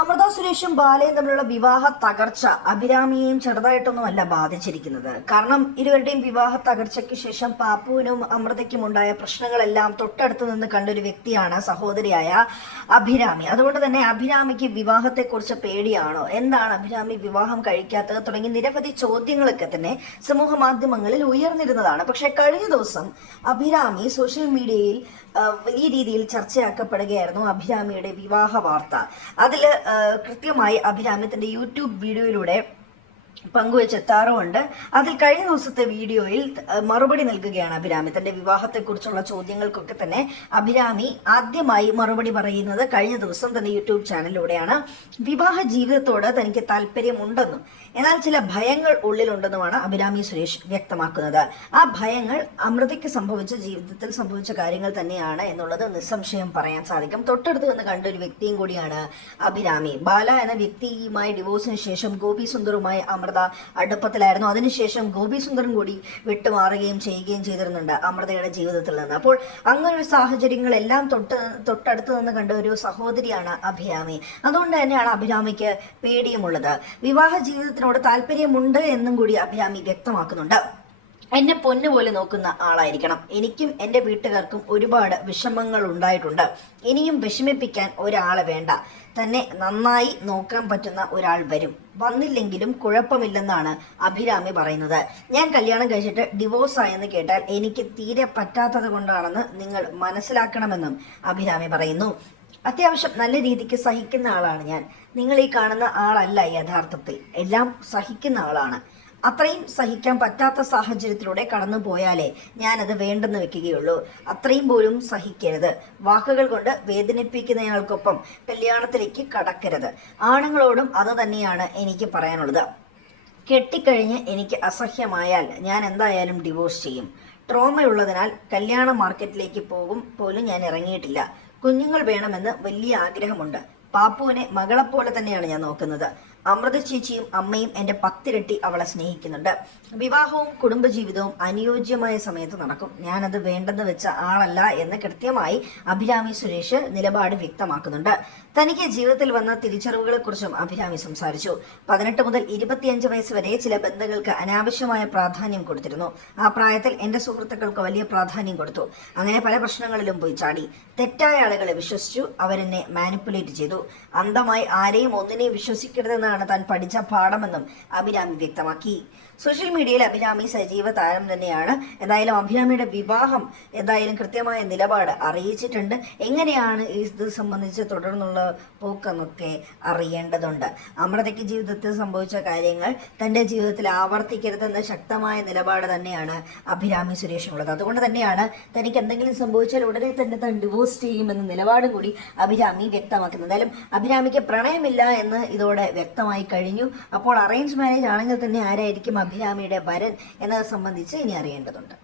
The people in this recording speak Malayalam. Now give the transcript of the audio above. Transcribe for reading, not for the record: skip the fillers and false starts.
അമൃത സുരേഷും ബാലയും തമ്മിലുള്ള വിവാഹ തകർച്ച അഭിരാമിയെയും ചെറുതായിട്ടൊന്നുമല്ല ബാധിച്ചിരിക്കുന്നത്. കാരണം ഇരുവരുടെയും വിവാഹ തകർച്ചയ്ക്ക് ശേഷം പാപ്പുവിനും അമൃതയ്ക്കും ഉണ്ടായ പ്രശ്നങ്ങളെല്ലാം തൊട്ടടുത്ത് നിന്ന് കണ്ടൊരു വ്യക്തിയാണ് സഹോദരിയായ അഭിരാമി. അതുകൊണ്ട് തന്നെ അഭിരാമിക്ക് വിവാഹത്തെക്കുറിച്ച് പേടിയാണോ, എന്താണ് അഭിരാമി വിവാഹം കഴിക്കാത്തത് തുടങ്ങി നിരവധി ചോദ്യങ്ങളൊക്കെ തന്നെ സമൂഹ മാധ്യമങ്ങളിൽ ഉയർന്നിരുന്നതാണ്. പക്ഷെ കഴിഞ്ഞ ദിവസം അഭിരാമി സോഷ്യൽ മീഡിയയിൽ വലിയ രീതിയിൽ ചർച്ചയാക്കപ്പെടുകയായിരുന്നു അഭിരാമിയുടെ വിവാഹ വാർത്ത. അതിൽ കൃത്യമായി അഭിരാമി തന്റെ യൂട്യൂബ് വീഡിയോയിലൂടെ പങ്കുവെച്ചെത്താറുമുണ്ട്. അതിൽ കഴിഞ്ഞ ദിവസത്തെ വീഡിയോയിൽ മറുപടി നൽകുകയാണ് അഭിരാമി. തന്റെ വിവാഹത്തെക്കുറിച്ചുള്ള ചോദ്യങ്ങൾക്കൊക്കെ തന്നെ അഭിരാമി ആദ്യമായി മറുപടി പറയുന്നത് കഴിഞ്ഞ ദിവസം തന്റെ യൂട്യൂബ് ചാനലിലൂടെയാണ്. വിവാഹ ജീവിതത്തോട് തനിക്ക് താല്പര്യമുണ്ടെന്നും എന്നാൽ ചില ഭയങ്ങൾ ഉള്ളിലുണ്ടെന്നുമാണ് അഭിരാമി സുരേഷ് വ്യക്തമാക്കുന്നത്. ആ ഭയങ്ങൾ അമൃതയ്ക്ക് ജീവിതത്തിൽ സംഭവിച്ച കാര്യങ്ങൾ തന്നെയാണ് എന്നുള്ളത് നിസ്സംശയം പറയാൻ സാധിക്കും. തൊട്ടടുത്ത് നിന്ന് കണ്ട ഒരു വ്യക്തിയും കൂടിയാണ് അഭിരാമി. ബാല എന്ന വ്യക്തിയുമായി ഡിവോഴ്സിന് ശേഷം ഗോപി സുന്ദറുമായി അമൃത അടുപ്പത്തിലായിരുന്നു. അതിനുശേഷം ഗോപി സുന്ദറും കൂടി വിട്ടുമാറുകയും ചെയ്യുകയും ചെയ്തിരുന്നുണ്ട് അമൃതയുടെ ജീവിതത്തിൽ നിന്ന്. അപ്പോൾ അങ്ങനൊരു സാഹചര്യങ്ങളെല്ലാം തൊട്ടടുത്ത് നിന്ന് കണ്ട ഒരു സഹോദരിയാണ് അഭിരാമി. അതുകൊണ്ട് തന്നെയാണ് അഭിരാമിക്ക് പേടിയുമുള്ളത്. വിവാഹ ജീവിതത്തിനോട് താല്പര്യമുണ്ട് എന്നും കൂടി അഭിരാമി വ്യക്തമാക്കുന്നുണ്ട്. എന്നെ പൊന്നുപോലെ നോക്കുന്ന ആളായിരിക്കണം. എനിക്കും എൻ്റെ വീട്ടുകാർക്കും ഒരുപാട് വിഷമങ്ങൾ ഉണ്ടായിട്ടുണ്ട്. ഇനിയും വിഷമിപ്പിക്കാൻ ഒരാളെ വേണ്ട. തന്നെ നന്നായി നോക്കാൻ പറ്റുന്ന ഒരാൾ വരും. വന്നില്ലെങ്കിലും കുഴപ്പമില്ലെന്നാണ് അഭിരാമി പറയുന്നത്. ഞാൻ കല്യാണം കഴിച്ചിട്ട് ഡിവോഴ്സ് ആയെന്ന് കേട്ടാൽ എനിക്ക് തീരെ പറ്റാത്തത് കൊണ്ടാണെന്ന് നിങ്ങൾ മനസ്സിലാക്കണമെന്നും അഭിരാമി പറയുന്നു. അത്യാവശ്യം നല്ല രീതിക്ക് സഹിക്കുന്ന ആളാണ് ഞാൻ. നിങ്ങൾ ഈ കാണുന്ന ആളല്ല യഥാർത്ഥത്തിൽ. എല്ലാം സഹിക്കുന്ന ആളാണ്. അത്രയും സഹിക്കാൻ പറ്റാത്ത സാഹചര്യത്തിലൂടെ കടന്നു പോയാലേ ഞാനത് വേണ്ടെന്ന് വെക്കുകയുള്ളൂ. അത്രയും പോലും സഹിക്കരുത്. വാക്കുകൾ കൊണ്ട് വേദനിപ്പിക്കുന്നയാൾക്കൊപ്പം കല്യാണത്തിലേക്ക് കടക്കരുത്. ആണുങ്ങളോടും അത് തന്നെയാണ് എനിക്ക് പറയാനുള്ളത്. കെട്ടിക്കഴിഞ്ഞ് എനിക്ക് അസഹ്യമായാൽ ഞാൻ എന്തായാലും ഡിവോഴ്സ് ചെയ്യും. ട്രോമയുള്ളതിനാൽ കല്യാണ മാർക്കറ്റിലേക്ക് പോലും ഞാൻ ഇറങ്ങിയിട്ടില്ല. കുഞ്ഞുങ്ങൾ വേണമെന്ന് വലിയ ആഗ്രഹമുണ്ട്. പാപ്പുവിനെ മകളെപ്പോലെ തന്നെയാണ് ഞാൻ നോക്കുന്നത്. അമൃത ചേച്ചിയും അമ്മയും എൻ്റെ 10 ഇരട്ടി അവളെ സ്നേഹിക്കുന്നുണ്ട്. വിവാഹവും കുടുംബജീവിതവും അനുയോജ്യമായ സമയത്ത് നടക്കും. ഞാനത് വേണ്ടെന്ന് വെച്ച ആളല്ല എന്ന് കൃത്യമായി അഭിരാമി സുരേഷ് നിലപാട് വ്യക്തമാക്കുന്നുണ്ട്. തനിക്ക് ജീവിതത്തിൽ വന്ന തിരിച്ചറിവുകളെ കുറിച്ചും അഭിരാമി സംസാരിച്ചു. 18 മുതൽ 25 വയസ്സ് വരെ ചില ബന്ധങ്ങൾക്ക് അനാവശ്യമായ പ്രാധാന്യം കൊടുത്തിരുന്നു. ആ പ്രായത്തിൽ എൻ്റെ സുഹൃത്തുക്കൾക്ക് വലിയ പ്രാധാന്യം കൊടുത്തു. അങ്ങനെ പല പ്രശ്നങ്ങളിലും പോയി ചാടി. തെറ്റായ ആളുകളെ വിശ്വസിച്ചു. അവരെന്നെ മാനിപ്പുലേറ്റ് ചെയ്തു. അന്ധമായി ആരെയും ഒന്നിനെയും വിശ്വസിക്കരുതെന്നാണ് താൻ പഠിച്ച പാഠമെന്നും അഭിരാമി വ്യക്തമാക്കി. സോഷ്യൽ മീഡിയയിൽ അഭിരാമി സജീവ താരം തന്നെയാണ്. എന്തായാലും അഭിരാമിയുടെ വിവാഹം എന്തായാലും കൃത്യമായ നിലപാട് അറിയിച്ചിട്ടുണ്ട്. എങ്ങനെയാണ് ഇത് സംബന്ധിച്ച് തുടർന്നുള്ള പോക്കെന്നൊക്കെ അറിയേണ്ടതുണ്ട്. അമൃതയ്ക്ക് ജീവിതത്തിൽ സംഭവിച്ച കാര്യങ്ങൾ തൻ്റെ ജീവിതത്തിൽ ആവർത്തിക്കരുതെന്ന ശക്തമായ നിലപാട് തന്നെയാണ് അഭിരാമി സുരേഷിനുള്ളത്. അതുകൊണ്ട് തന്നെയാണ് തനിക്ക് എന്തെങ്കിലും സംഭവിച്ചാൽ ഉടനെ തന്നെ താൻ ഡിവോഴ്സ് ചെയ്യുമെന്ന നിലപാടും കൂടി അഭിരാമി വ്യക്തമാക്കുന്നത്. എന്തായാലും അഭിരാമിക്ക് പ്രണയമില്ല എന്ന് ഇതോടെ വ്യക്തമായി കഴിഞ്ഞു. അപ്പോൾ അറേഞ്ച് മാരേജ് ആണെങ്കിൽ തന്നെ ആരായിരിക്കും അഭിരാമിയുടെ വരൻ എന്നത് സംബന്ധിച്ച് ഇനി അറിയേണ്ടതുണ്ട്.